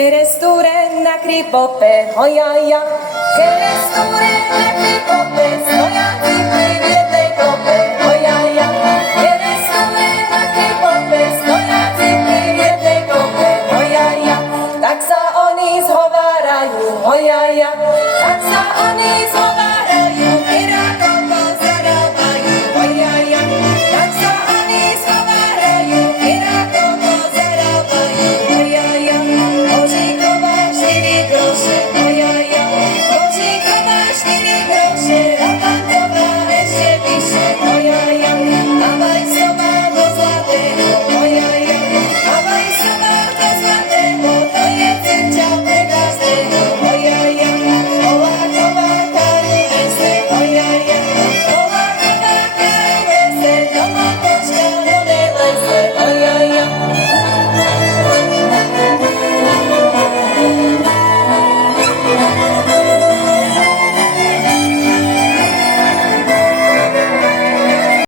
Keresture na kripope, hojaja. Keresture na kripope, stojaci pri v jednej kope, hojaja. Keresture na kripope, stojaci pri v jednej kope, hojaja. Tak sa oni zhovárajú, hojaja. Tak sa oni zhovárajú.